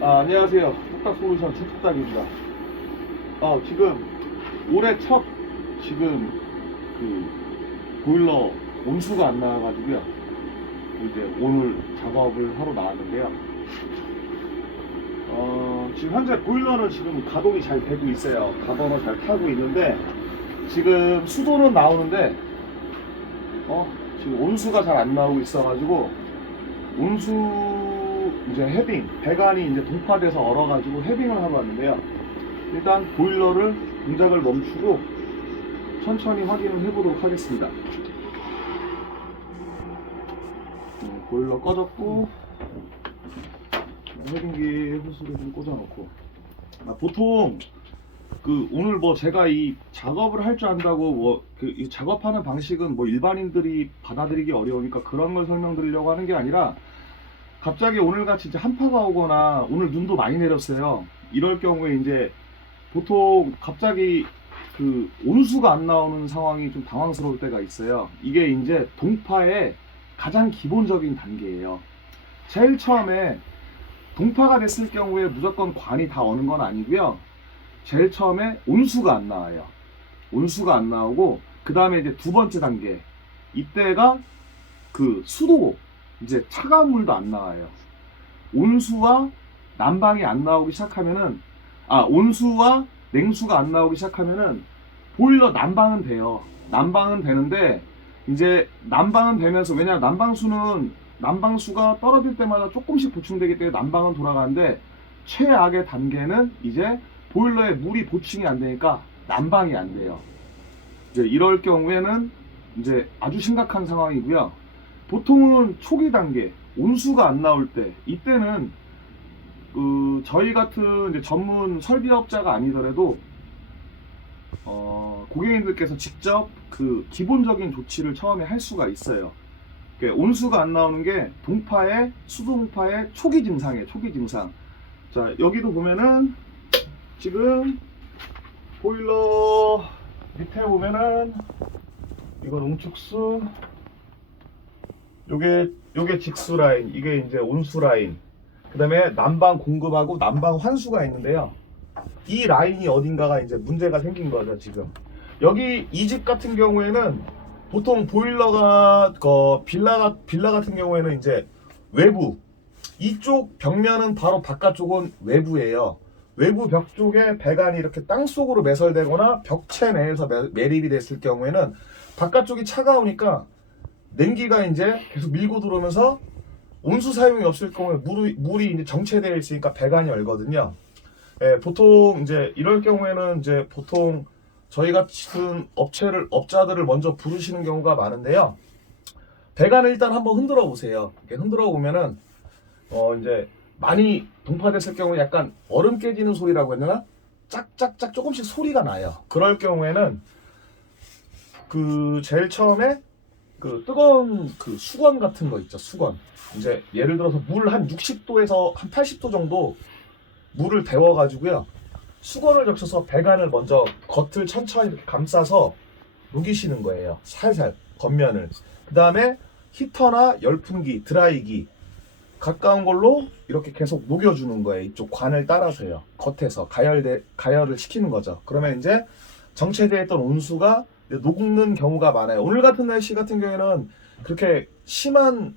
안녕하세요. 뚝딱솔루션 최뚝딱입니다. 지금 올해 첫 지금 보일러 온수가 안 나와가지고요. 이제 오늘 작업을 하러 나왔는데요. 지금 현재 보일러는 지금 가동이 잘 되고 있어요. 가동을 잘 타고 있는데 지금 수도는 나오는데 지금 온수가 잘 안 나오고 있어가지고 온수 이제 해빙 배관이 이제 동파돼서 얼어가지고 해빙을 하러 왔는데요. 일단 보일러를 동작을 멈추고 천천히 확인을 해보도록 하겠습니다. 보일러 꺼졌고 해빙기 호스를 좀 꽂아놓고 보통 오늘 제가 이 작업을 할 줄 안다고 이 작업하는 방식은 일반인들이 받아들이기 어려우니까 그런 걸 설명드리려고 하는 게 아니라 갑자기 오늘같이 이제 한파가 오거나 오늘 눈도 많이 내렸어요. 이럴 경우에 이제 보통 갑자기 온수가 안 나오는 상황이 좀 당황스러울 때가 있어요. 이게 이제 동파의 가장 기본적인 단계예요. 제일 처음에 동파가 됐을 경우에 무조건 관이 다 어는 건 아니고요. 제일 처음에 온수가 안 나와요. 온수가 안 나오고 그 다음에 이제 두 번째 단계 이때가 수도 이제 차가운 물도 안 나와요. 온수와 난방이 안 나오기 시작하면은 온수와 냉수가 안 나오기 시작하면은 보일러 난방은 돼요. 난방은 되는데 이제 난방은 되면서 왜냐면 난방수가 떨어질 때마다 조금씩 보충되기 때문에 난방은 돌아가는데 최악의 단계는 이제 보일러에 물이 보충이 안 되니까 난방이 안 돼요. 이제 이럴 경우에는 이제 아주 심각한 상황이고요. 보통은 초기 단계 온수가 안 나올 때 이때는 저희 같은 이제 전문 설비업자가 아니더라도 고객님들께서 직접 기본적인 조치를 처음에 할 수가 있어요. 온수가 안 나오는 게 수도 동파의 초기 증상이에요. 초기 증상. 자, 여기도 보면은 지금 보일러 밑에 보면은 이건 응축수, 요게 직수 라인, 이게 이제 온수 라인, 그 다음에 난방 공급하고 난방 환수가 있는데요. 이 라인이 어딘가가 이제 문제가 생긴 거죠. 지금 여기 이 집 같은 경우에는 보통 보일러가 빌라 같은 경우에는 이제 외부 이쪽 벽면은 바로 바깥쪽은 외부예요. 외부 벽 쪽에 배관이 이렇게 땅 속으로 매설되거나 벽체 내에서 매립이 됐을 경우에는 바깥쪽이 차가우니까 냉기가 이제 계속 밀고 들어오면서 온수 사용이 없을 경우에 물이 이제 정체되어 있으니까 배관이 얼거든요. 보통 이제 이럴 경우에는 이제 보통 저희 같은 업자들을 먼저 부르시는 경우가 많은데요. 배관을 일단 한번 흔들어 보세요. 이렇게 흔들어 보면은 이제 많이 동파됐을 경우에 약간 얼음 깨지는 소리라고 했나? 짝짝짝 조금씩 소리가 나요. 그럴 경우에는 제일 처음에 뜨거운 수건 같은 거 있죠. 수건. 이제 예를 들어서 물 한 60도에서 한 80도 정도 물을 데워 가지고요. 수건을 적셔서 배관을 먼저 겉을 천천히 이렇게 감싸서 녹이시는 거예요. 살살 겉면을. 그 다음에 히터나 열풍기, 드라이기 가까운 걸로 이렇게 계속 녹여주는 거예요. 이쪽 관을 따라서요. 겉에서 가열을 시키는 거죠. 그러면 이제 정체되어 있던 온수가 녹는 경우가 많아요. 오늘 같은 날씨 같은 경우에는 그렇게 심한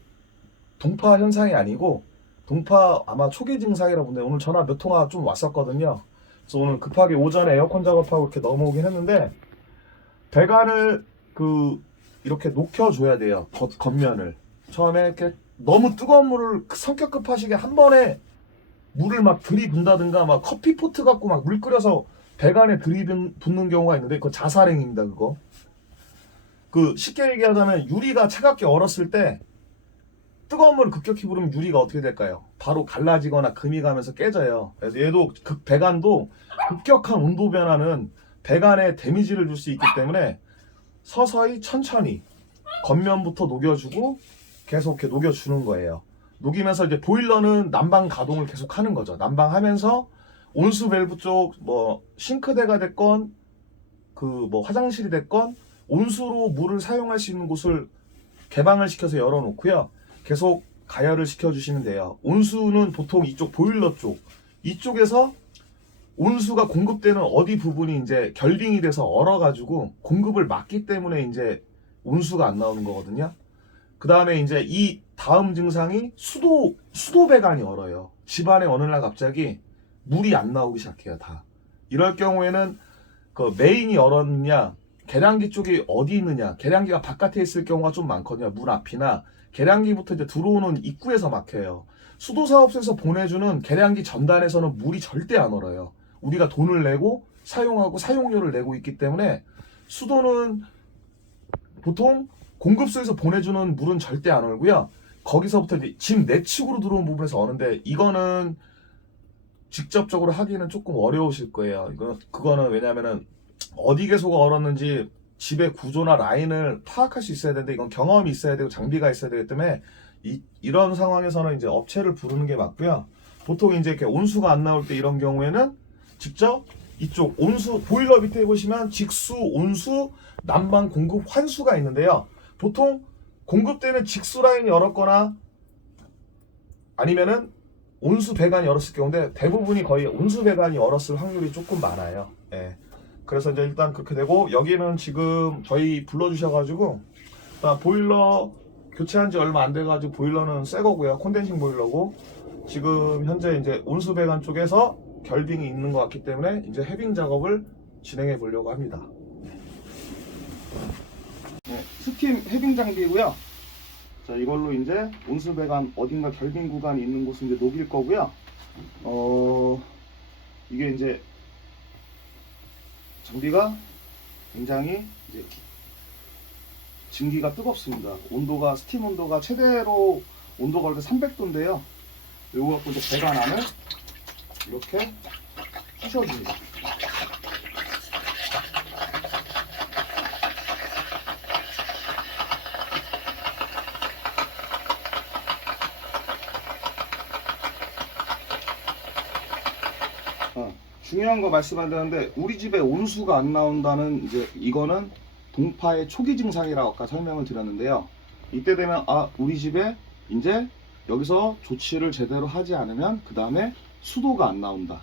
동파 현상이 아니고 동파 아마 초기 증상이라고 보는데 오늘 전화 몇 통화 좀 왔었거든요. 그래서 오늘 급하게 오전에 에어컨 작업하고 이렇게 넘어오긴 했는데 배관을 이렇게 녹여줘야 돼요. 겉면을 처음에 이렇게 너무 뜨거운 물을 성격 급하시게 한 번에 물을 막 들이붓는다든가 막 커피포트 갖고 막 물 끓여서 배관에 들이붓는 경우가 있는데 그거 자살행위입니다. 그거 쉽게 얘기하자면 유리가 차갑게 얼었을 때 뜨거운 물을 급격히 부으면 유리가 어떻게 될까요? 바로 갈라지거나 금이 가면서 깨져요. 그래서 얘도 배관도 급격한 온도 변화는 배관에 데미지를 줄 수 있기 때문에 서서히 천천히 겉면부터 녹여주고 계속 이렇게 녹여주는 거예요. 녹이면서 이제 보일러는 난방 가동을 계속 하는 거죠. 난방하면서 온수 밸브 쪽 싱크대가 됐건 화장실이 됐건 온수로 물을 사용할 수 있는 곳을 개방을 시켜서 열어놓고요. 계속 가열을 시켜주시면 돼요. 온수는 보통 이쪽 보일러 쪽, 이쪽에서 온수가 공급되는 어디 부분이 이제 결빙이 돼서 얼어가지고 공급을 막기 때문에 이제 온수가 안 나오는 거거든요. 그 다음에 이제 이 다음 증상이 수도 배관이 얼어요. 집안에 어느 날 갑자기 물이 안 나오기 시작해요, 다. 이럴 경우에는 그 메인이 얼었느냐, 계량기 쪽이 어디 있느냐, 계량기가 바깥에 있을 경우가 좀 많거든요. 문 앞이나 계량기부터 이제 들어오는 입구에서 막혀요. 수도사업소에서 보내주는 계량기 전단에서는 물이 절대 안 얼어요. 우리가 돈을 내고 사용하고 사용료를 내고 있기 때문에 수도는 보통 공급소에서 보내주는 물은 절대 안 얼고요. 거기서부터 이제 집 내측으로 들어온 부분에서 어는데 이거는 직접적으로 하기는 조금 어려우실 거예요. 그거는 왜냐면은 어디 계속 얼었는지 집의 구조나 라인을 파악할 수 있어야 되는데 이건 경험이 있어야 되고 장비가 있어야 되기 때문에 이런 상황에서는 이제 업체를 부르는 게 맞고요. 보통 이제 이렇게 온수가 안 나올 때 이런 경우에는 직접 이쪽 온수 보일러 밑에 보시면 직수, 온수, 난방 공급 환수가 있는데요. 보통 공급되는 직수 라인이 열었거나 아니면은 온수 배관이 열었을 경우인데 대부분이 거의 온수 배관이 열었을 확률이 조금 많아요. 예. 그래서 이제 일단 그렇게 되고 여기는 지금 저희 불러주셔가지고 보일러 교체한 지 얼마 안 돼가지고 보일러는 새 거고요. 콘덴싱 보일러고 지금 현재 이제 온수 배관 쪽에서 결빙이 있는 것 같기 때문에 이제 해빙 작업을 진행해 보려고 합니다. 네, 스팀 해빙 장비고요. 자, 이걸로 이제 온수 배관 어딘가 결빙 구간이 있는 곳은 이제 녹일 거고요. 이게 이제 장비가 굉장히 이제 증기가 뜨겁습니다. 온도가 스팀 온도가 최대로 온도가 원래 300도인데요. 이거 갖고 이제 배관 안을 이렇게 부셔줍니다. 중요한 거 말씀하려는데 우리 집에 온수가 안 나온다는 이제 이거는 동파의 초기 증상이라고 아까 설명을 드렸는데요. 이때 되면 우리 집에 이제 여기서 조치를 제대로 하지 않으면 그 다음에 수도가 안 나온다.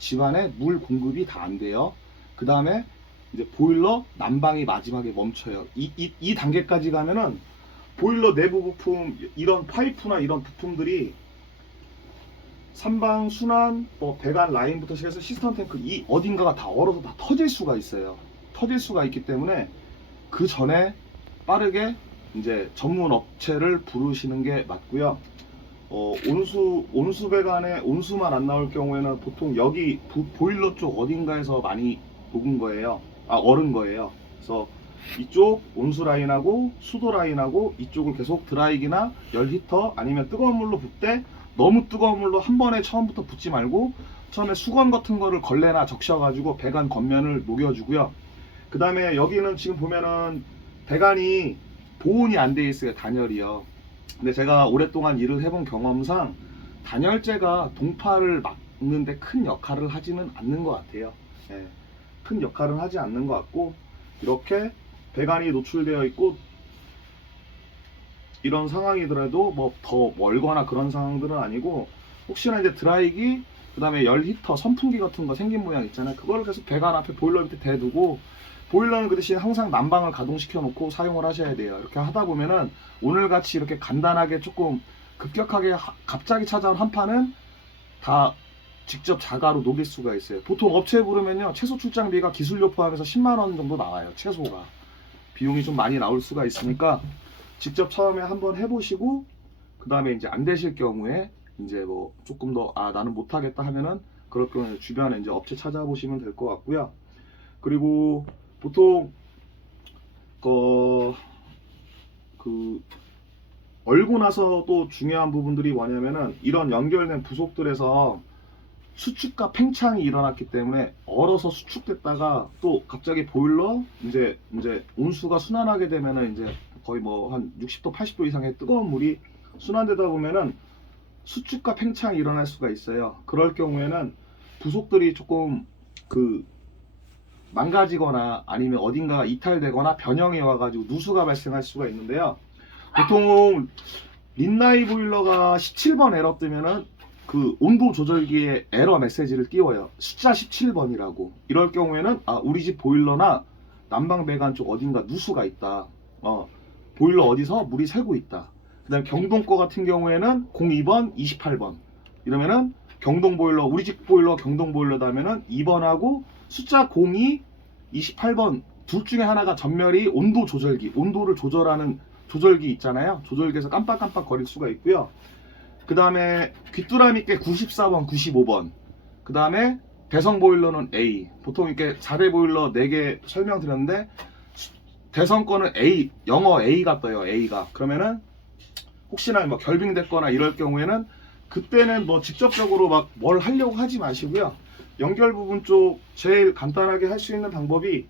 집안에 물 공급이 다 안 돼요. 그 다음에 이제 보일러 난방이 마지막에 멈춰요. 이 단계까지 가면은 보일러 내부 부품 이런 파이프나 이런 부품들이 선방, 순환, 배관 라인부터 시작해서 시스템 탱크 이 어딘가가 다 얼어서 다 터질 수가 있어요. 터질 수가 있기 때문에 그 전에 빠르게 이제 전문 업체를 부르시는 게 맞고요. 온수 배관에 온수만 안 나올 경우에는 보통 여기 보일러 쪽 어딘가에서 많이 녹은 거예요. 얼은 거예요. 그래서 이쪽 온수 라인하고 수도 라인하고 이쪽을 계속 드라이기나 열 히터 아니면 뜨거운 물로 붓 때 너무 뜨거운 물로 한 번에 처음부터 붓지 말고 처음에 수건 같은 거를 걸레나 적셔가지고 배관 겉면을 녹여주고요. 그 다음에 여기는 지금 보면은 배관이 보온이 안 돼 있어요. 단열이요. 근데 제가 오랫동안 일을 해본 경험상 단열재가 동파를 막는데 큰 역할을 하지는 않는 것 같아요. 네, 큰 역할은 하지 않는 것 같고 이렇게 배관이 노출되어 있고 이런 상황이더라도 뭐 더 멀거나 그런 상황들은 아니고 혹시나 이제 드라이기 그 다음에 열 히터 선풍기 같은 거 생긴 모양 있잖아요. 그거를 계속 배관 앞에 보일러 밑에 대두고 보일러는 그 대신 항상 난방을 가동시켜 놓고 사용을 하셔야 돼요. 이렇게 하다 보면은 오늘같이 이렇게 간단하게 조금 급격하게 갑자기 찾아온 한파는 다 직접 자가로 녹일 수가 있어요. 보통 업체 부르면요 최소 출장비가 기술료 포함해서 10만원 정도 나와요. 최소가 비용이 좀 많이 나올 수가 있으니까 직접 처음에 한번 해보시고 그 다음에 이제 안 되실 경우에 이제 뭐 조금 더 나는 못하겠다 하면은 그럴 경우에 주변에 이제 업체 찾아보시면 될 것 같고요. 그리고 보통 얼고 나서 또 중요한 부분들이 뭐냐면은 이런 연결된 부속들에서 수축과 팽창이 일어났기 때문에 얼어서 수축됐다가 또 갑자기 보일러 이제 온수가 순환하게 되면은 이제 거의 뭐 한 60도 80도 이상의 뜨거운 물이 순환되다 보면은 수축과 팽창이 일어날 수가 있어요. 그럴 경우에는 부속들이 조금 망가지거나 아니면 어딘가 이탈되거나 변형이 와가지고 누수가 발생할 수가 있는데요. 보통 린나이 보일러가 17번 에러 뜨면은 그 온도 조절기에 에러 메시지를 띄워요. 숫자 17번이라고. 이럴 경우에는 우리 집 보일러나 난방 배관 쪽 어딘가 누수가 있다. 보일러 어디서 물이 새고 있다. 그 다음에 경동 거 같은 경우에는 02번, 28번. 이러면은 경동 보일러, 우리 집 보일러 경동 보일러다 하면은 2번하고 숫자 02, 28번 둘 중에 하나가 전멸이 온도 조절기, 온도를 조절하는 조절기 있잖아요. 조절기에서 깜빡깜빡 거릴 수가 있고요. 그 다음에 귀뚜라미 있게 94번, 95번. 그 다음에 대성 보일러는 A. 보통 이렇게 4대 보일러 4개 설명드렸는데 대성 거는 A, 영어 A가 떠요. A가. 그러면은 혹시나 뭐 결빙됐거나 이럴 경우에는 그때는 뭐 직접적으로 막 뭘 하려고 하지 마시고요. 연결 부분 쪽 제일 간단하게 할 수 있는 방법이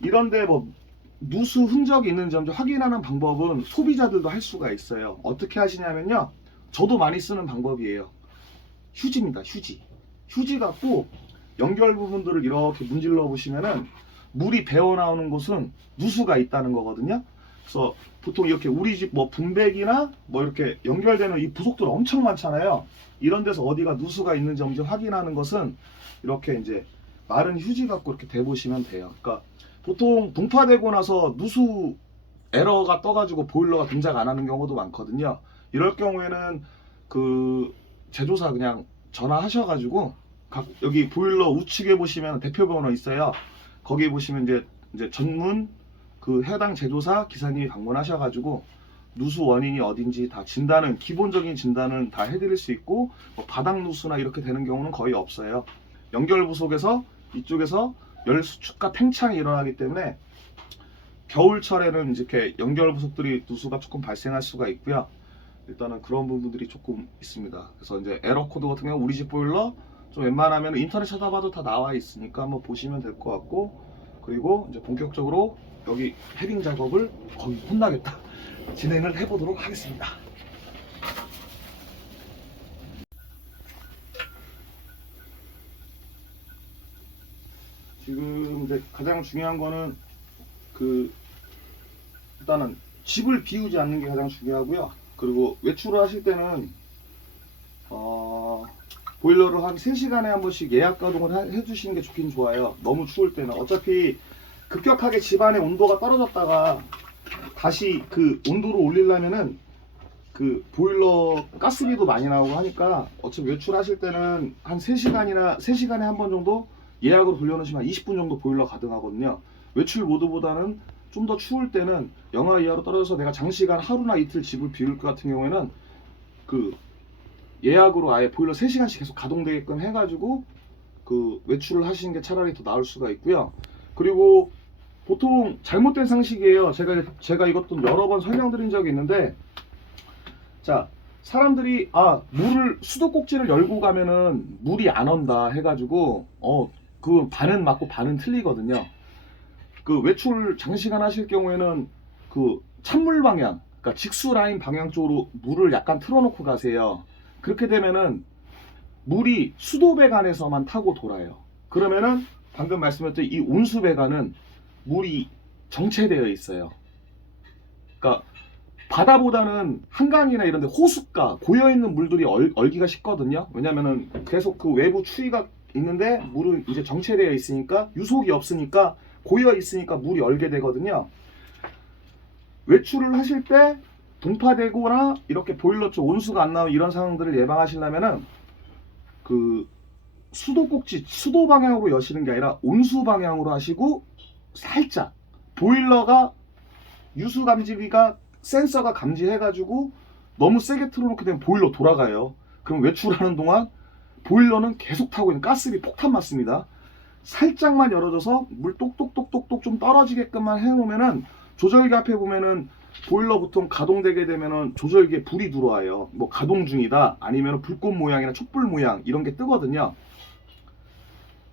이런데 뭐 누수 흔적이 있는지 확인하는 방법은 소비자들도 할 수가 있어요. 어떻게 하시냐면요. 저도 많이 쓰는 방법이에요. 휴지입니다. 휴지 갖고 연결 부분들을 이렇게 문질러 보시면은 물이 배어 나오는 곳은 누수가 있다는 거거든요. 그래서 보통 이렇게 우리 집 뭐 분배기나 뭐 이렇게 연결되는 이 부속들 엄청 많잖아요. 이런 데서 어디가 누수가 있는지 확인하는 것은 이렇게 이제 마른 휴지 갖고 이렇게 대보시면 돼요. 그러니까 보통 동파되고 나서 누수 에러가 떠가지고 보일러가 동작 안 하는 경우도 많거든요. 이럴 경우에는 그 제조사 그냥 전화하셔가지고 여기 보일러 우측에 보시면 대표번호 있어요. 거기 보시면 이제 전문 그 해당 제조사 기사님이 방문하셔가지고 누수 원인이 어딘지 다 진단은 기본적인 진단은 다 해드릴 수 있고 뭐 바닥 누수나 이렇게 되는 경우는 거의 없어요. 연결 부속에서 이쪽에서 열 수축과 팽창이 일어나기 때문에 겨울철에는 이렇게 연결 부속들이 누수가 조금 발생할 수가 있고요. 일단은 그런 부분들이 조금 있습니다. 그래서 이제 에러 코드 같은 경우 우리 집 보일러 좀 웬만하면 인터넷 찾아봐도 다 나와 있으니까 한번 보시면 될 것 같고, 그리고 이제 본격적으로 여기 헤딩 작업을 거의 혼나겠다 진행을 해보도록 하겠습니다. 지금 이제 가장 중요한 거는 일단은 집을 비우지 않는 게 가장 중요하고요. 그리고 외출을 하실 때는 보일러를 한 3시간에 한 번씩 예약 가동을 해주시는 게 좋긴 좋아요. 너무 추울 때는 어차피 급격하게 집안의 온도가 떨어졌다가 다시 그 온도를 올리려면은 그 보일러 가스비도 많이 나오고 하니까 어차피 외출하실 때는 한 3시간에 한 번 정도 예약으로 돌려놓으시면 20분 정도 보일러 가동하거든요. 외출 모드보다는 좀 더 추울 때는 영하 이하로 떨어져서 내가 장시간 하루나 이틀 집을 비울 것 같은 경우에는 그 예약으로 아예 보일러 3시간씩 계속 가동되게끔 해가지고 그 외출을 하시는 게 차라리 더 나을 수가 있고요. 그리고 보통 잘못된 상식이에요. 제가 이것도 여러 번 설명드린 적이 있는데, 자, 사람들이 물을 수도꼭지를 열고 가면은 물이 안 온다 해가지고 그 반은 맞고 반은 틀리거든요. 그 외출 장시간 하실 경우에는 그 찬물 방향, 그러니까 직수 라인 방향 쪽으로 물을 약간 틀어놓고 가세요. 그렇게 되면은 물이 수도 배관에서만 타고 돌아요. 그러면은 방금 말씀드렸던 이 온수 배관은 물이 정체되어 있어요. 그러니까 바다보다는 한강이나 이런 데 호숫가 고여있는 물들이 얼기가 쉽거든요. 왜냐면은 계속 그 외부 추위가 있는데 물은 이제 정체되어 있으니까 유속이 없으니까 고여 있으니까 물이 얼게 되거든요. 외출을 하실 때 동파되거나 이렇게 보일러 쪽 온수가 안 나오는 이런 상황들을 예방하시려면은 그 수도 꼭지, 수도 방향으로 여시는 게 아니라 온수 방향으로 하시고 살짝 보일러가 유수 감지기가 센서가 감지해가지고 너무 세게 틀어놓게 되면 보일러 돌아가요. 그럼 외출하는 동안 보일러는 계속 타고 있는 가스비 폭탄 맞습니다. 살짝만 열어줘서 물 똑똑똑똑똑 좀 떨어지게끔만 해놓으면은 조절기 앞에 보면은 보일러 보통 가동되게 되면은 조절기에 불이 들어와요. 뭐 가동 중이다 아니면 불꽃 모양이나 촛불 모양 이런 게 뜨거든요.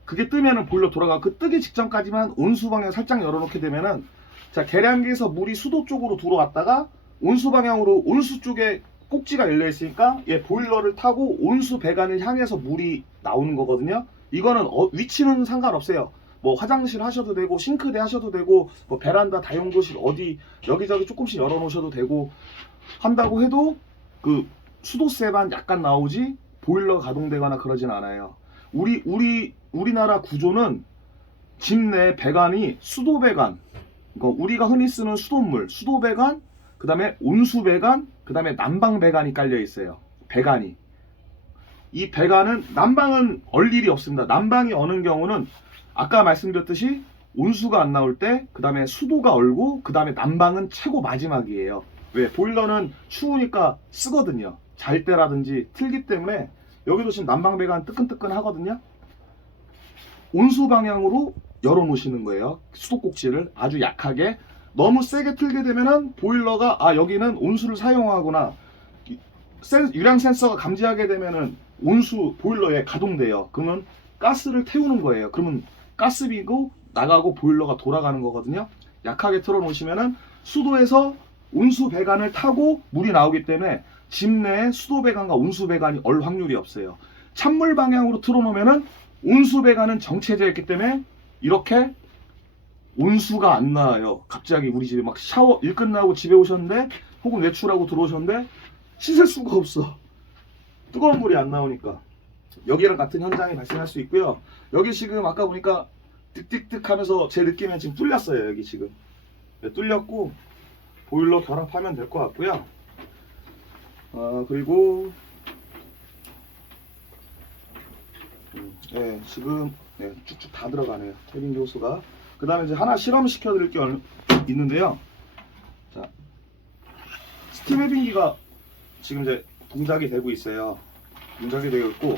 그게 뜨면은 보일러 돌아가. 그 뜨기 직전까지만 온수 방향 살짝 열어놓게 되면은 자, 계량기에서 물이 수도 쪽으로 들어왔다가 온수 방향으로 온수 쪽에 꼭지가 열려 있으니까 보일러를 타고 온수 배관을 향해서 물이 나오는 거거든요. 이거는 위치는 상관없어요. 뭐 화장실 하셔도 되고 싱크대 하셔도 되고 뭐 베란다 다용도실 어디 여기저기 조금씩 열어 놓으셔도 되고 한다고 해도 그 수도세만 약간 나오지 보일러 가동되거나 그러진 않아요. 우리나라 구조는 집 내 배관이 수도 배관, 그러니까 우리가 흔히 쓰는 수돗물, 수도 배관, 그 다음에 온수 배관, 그 다음에 난방 배관이 깔려 있어요. 배관이. 이 배관은 난방은 얼 일이 없습니다. 난방이 어는 경우는 아까 말씀드렸듯이 온수가 안 나올 때, 그 다음에 수도가 얼고, 그 다음에 난방은 최고 마지막이에요. 왜? 보일러는 추우니까 쓰거든요. 잘 때라든지 틀기 때문에. 여기도 지금 난방 배관 뜨끈뜨끈 하거든요. 온수 방향으로 열어 놓으시는 거예요. 수도꼭지를 아주 약하게. 너무 세게 틀게 되면은 보일러가 여기는 온수를 사용하구나, 유량 센서가 감지하게 되면은 온수 보일러에 가동돼요. 그러면 가스를 태우는 거예요. 그러면 가스비고 나가고 보일러가 돌아가는 거거든요. 약하게 틀어 놓으시면은 수도에서 온수 배관을 타고 물이 나오기 때문에 집 내에 수도 배관과 온수 배관이 얼 확률이 없어요. 찬물 방향으로 틀어 놓으면은 온수 배관은 정체되어 있기 때문에 이렇게 온수가 안 나와요. 갑자기 우리 집에 막 샤워 일 끝나고 집에 오셨는데, 혹은 외출하고 들어오셨는데 씻을 수가 없어. 뜨거운 물이 안 나오니까. 여기랑 같은 현상이 발생할 수 있고요. 여기 지금 아까 보니까 띡띡띡 하면서 제 느낌엔 지금 뚫렸어요. 여기 지금 뚫렸고 보일러 결합하면 될 것 같고요. 그리고 지금 쭉쭉 다 들어가네요. 태빙기 호스가. 그 다음에 이제 하나 실험시켜 드릴 게 있는데요. 자, 스팀 해빙기가 지금 이제 동작이 되고 있어요. 동작이 되고 있고,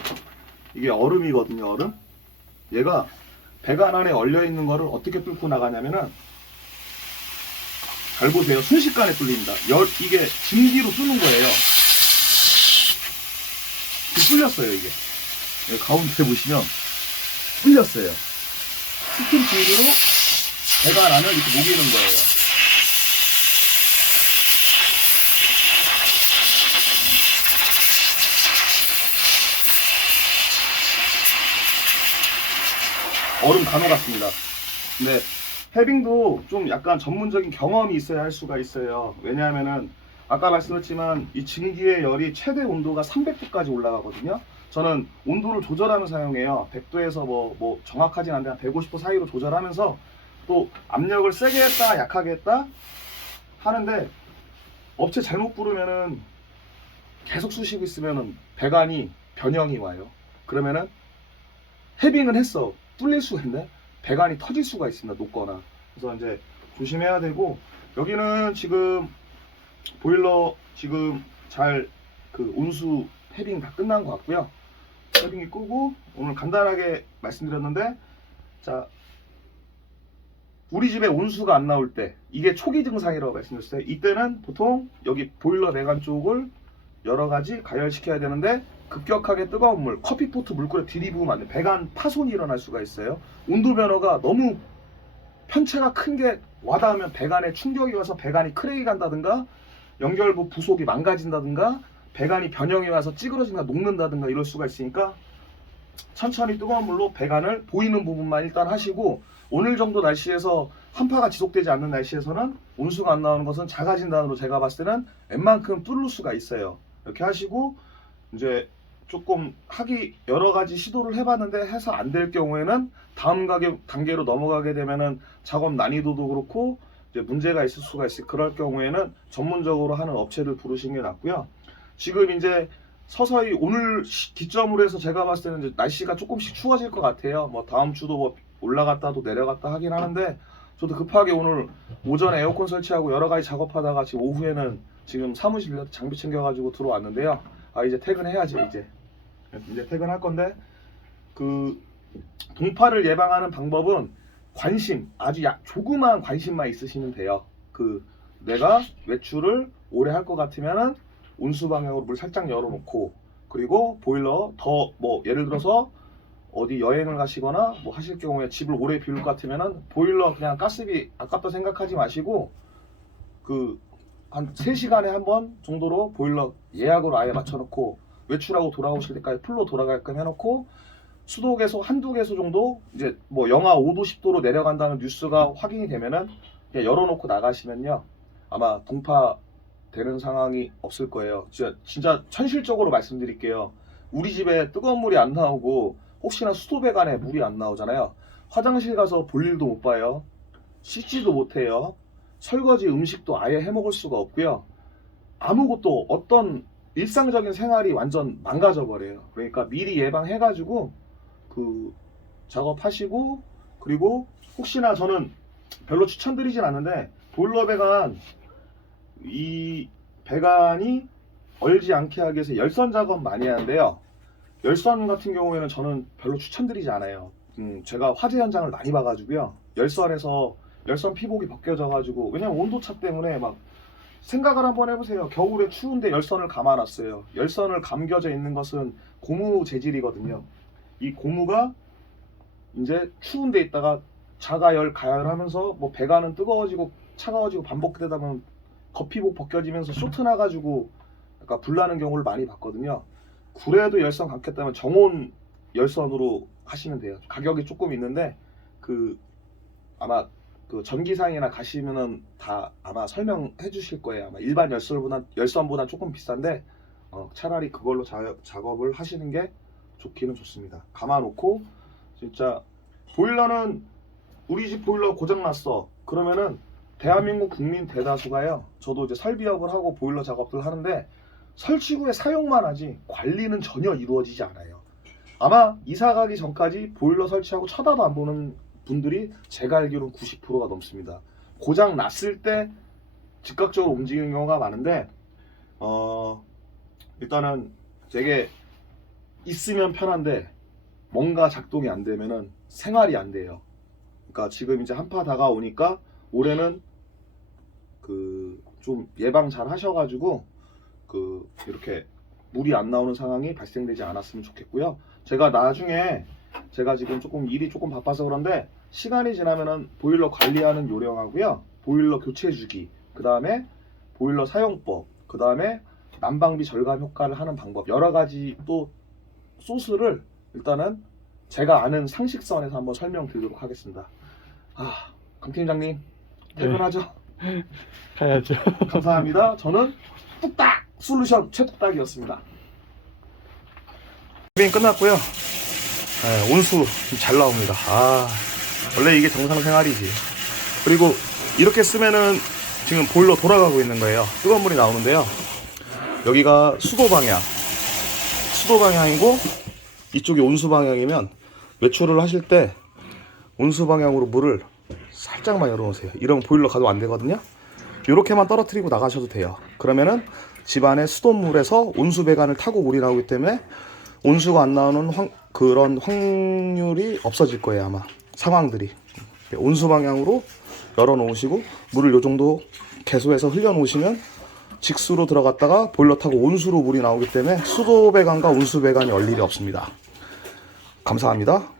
이게 얼음이거든요. 얼음. 얘가 배관 안에 얼려 있는 거를 어떻게 뚫고 나가냐면은, 잘 보세요. 순식간에 뚫립니다. 이게 증기로 뚫는 거예요. 뚫렸어요. 이게 가운데 보시면 뚫렸어요. 스팀 증기로 배관 안을 이렇게 녹이는 거예요. 얼음 다 녹았습니다. 근데 해빙도 좀 약간 전문적인 경험이 있어야 할 수가 있어요. 왜냐하면은 아까 말씀드렸지만 이 증기의 열이 최대 온도가 300도까지 올라가거든요. 저는 온도를 조절하면서 사용해요. 100도에서 뭐 정확하진 않은데 한 150도 사이로 조절하면서, 또 압력을 세게 했다 약하게 했다 하는데, 업체 잘못 부르면은 계속 쑤시고 있으면은 배관이 변형이 와요. 그러면은 해빙은 했어, 뚫릴 수가 있는데 배관이 터질 수가 있습니다. 녹거나. 그래서 이제 조심해야 되고, 여기는 지금 보일러 지금 잘 온수 해빙 다 끝난 것 같고요. 해빙이 끄고 오늘 간단하게 말씀드렸는데, 자, 우리 집에 온수가 안 나올 때, 이게 초기 증상이라고 말씀드렸어요. 이때는 보통 여기 보일러 배관 쪽을 여러 가지 가열시켜야 되는데, 급격하게 뜨거운 물, 커피포트 물끓여 들이부으면 안 돼요. 배관 파손이 일어날 수가 있어요. 온도 변화가 너무 편차가 큰 게 와닿으면 배관에 충격이 와서 배관이 크랙이 간다든가, 연결부 부속이 망가진다든가, 배관이 변형이 와서 찌그러진다 녹는다든가 이럴 수가 있으니까 천천히 뜨거운 물로 배관을 보이는 부분만 일단 하시고, 오늘 정도 날씨에서 한파가 지속되지 않는 날씨에서는 온수가 안 나오는 것은 자가진단으로 제가 봤을 때는 웬만큼 뚫을 수가 있어요. 이렇게 하시고, 이제 조금 여러 가지 시도를 해봤는데 해서 안 될 경우에는 다음 단계로 넘어가게 되면은 작업 난이도도 그렇고 이제 문제가 있을 수가 있어요. 그럴 경우에는 전문적으로 하는 업체를 부르시는 게 낫고요. 지금 이제 서서히 오늘 기점으로 해서 제가 봤을 때는 이제 날씨가 조금씩 추워질 것 같아요. 뭐 다음 주도 뭐 올라갔다도 내려갔다 하긴 하는데, 저도 급하게 오늘 오전에 에어컨 설치하고 여러 가지 작업하다가 지금 오후에는 지금 사무실 장비 챙겨가지고 들어왔는데요. 이제 퇴근해야지. 이제 퇴근할 건데, 동파를 예방하는 방법은 관심, 아주 조그마한 관심만 있으시면 돼요. 내가 외출을 오래 할 것 같으면은 온수 방향으로 물 살짝 열어놓고, 그리고 보일러 예를 들어서 어디 여행을 가시거나 뭐 하실 경우에 집을 오래 비울 것 같으면은 보일러 그냥 가스비 아깝다 생각하지 마시고, 한 3시간에 한 번 정도로 보일러 예약으로 아예 맞춰놓고 외출하고 돌아오실 때까지 풀로 돌아가게끔 해놓고, 수도 한두 개소 정도 이제 뭐 영하 5도 10도로 내려간다는 뉴스가 확인이 되면은 그냥 열어놓고 나가시면요, 아마 동파 되는 상황이 없을 거예요. 진짜 현실적으로 말씀드릴게요. 우리 집에 뜨거운 물이 안 나오고 혹시나 수도배관에 물이 안 나오잖아요. 화장실 가서 볼 일도 못 봐요. 씻지도 못해요. 설거지 음식도 아예 해먹을 수가 없고요. 아무것도 어떤 일상적인 생활이 완전 망가져 버려요. 그러니까 미리 예방해가지고 그 작업하시고, 그리고 혹시나 저는 별로 추천드리진 않는데 보일러 배관, 이 배관이 얼지 않게 하기 위해서 열선 작업 많이 하는데요. 열선 같은 경우에는 저는 별로 추천드리지 않아요. 제가 화재 현장을 많이 봐가지고요. 열선 피복이 벗겨져 가지고, 왜냐면 온도차 때문에 막 생각을 한번 해보세요. 겨울에 추운데 열선을 감아놨어요. 열선을 감겨져 있는 것은 고무 재질이거든요. 이 고무가 이제 추운 데 있다가 자가열 가열하면서 뭐 배관은 뜨거워지고 차가워지고 반복되다 보면 겉피복 벗겨지면서 쇼트 나가지고 약간 불나는 경우를 많이 봤거든요. 그래도 열선 감겠다면 정온 열선으로 하시면 돼요. 가격이 조금 있는데 아마 그 전기상이나 가시면은 다 아마 설명해 주실 거예요. 아마 일반 열선보다 조금 비싼데 차라리 그걸로 작업을 하시는 게 좋기는 좋습니다. 감아놓고, 진짜 보일러는 우리 집 보일러 고장 났어 그러면은 대한민국 국민 대다수가요, 저도 이제 설비업을 하고 보일러 작업들 하는데 설치 후에 사용만 하지 관리는 전혀 이루어지지 않아요. 아마 이사 가기 전까지 보일러 설치하고 쳐다도 안 보는 분들이 제가 알기로는 90%가 넘습니다. 고장 났을 때 즉각적으로 움직이는 경우가 많은데, 일단은 되게 있으면 편한데 뭔가 작동이 안 되면은 생활이 안 돼요. 그러니까 지금 이제 한파 다가오니까 올해는 좀 예방 잘 하셔가지고 이렇게 물이 안 나오는 상황이 발생되지 않았으면 좋겠고요. 제가 지금 일이 조금 바빠서 그런데 시간이 지나면은 보일러 관리하는 요령하고요, 보일러 교체 주기, 그 다음에 보일러 사용법, 그 다음에 난방비 절감 효과를 하는 방법, 여러 가지 또 소스를 일단은 제가 아는 상식선에서 한번 설명드리도록 하겠습니다. 강 팀장님 퇴근하죠? 네. 가야죠. 감사합니다. 저는 뚝딱 솔루션 최뚝딱이었습니다. 게임 끝났고요. 온수 잘 나옵니다. 원래 이게 정상 생활이지. 그리고 이렇게 쓰면은 지금 보일러 돌아가고 있는 거예요. 뜨거운 물이 나오는데요. 여기가 수도 방향이고 이쪽이 온수 방향이면 외출을 하실 때 온수 방향으로 물을 살짝만 열어놓으세요. 이러면 보일러 가동 안 되거든요. 이렇게만 떨어뜨리고 나가셔도 돼요. 그러면은 집안의 수돗물에서 온수 배관을 타고 물이 나오기 때문에 온수가 안 나오는 그런 확률이 없어질 거예요. 아마 상황들이. 온수 방향으로 열어놓으시고 물을 요 정도 개수해서 흘려놓으시면 직수로 들어갔다가 보일러 타고 온수로 물이 나오기 때문에 수도 배관과 온수 배관이 얼 일이 없습니다. 감사합니다.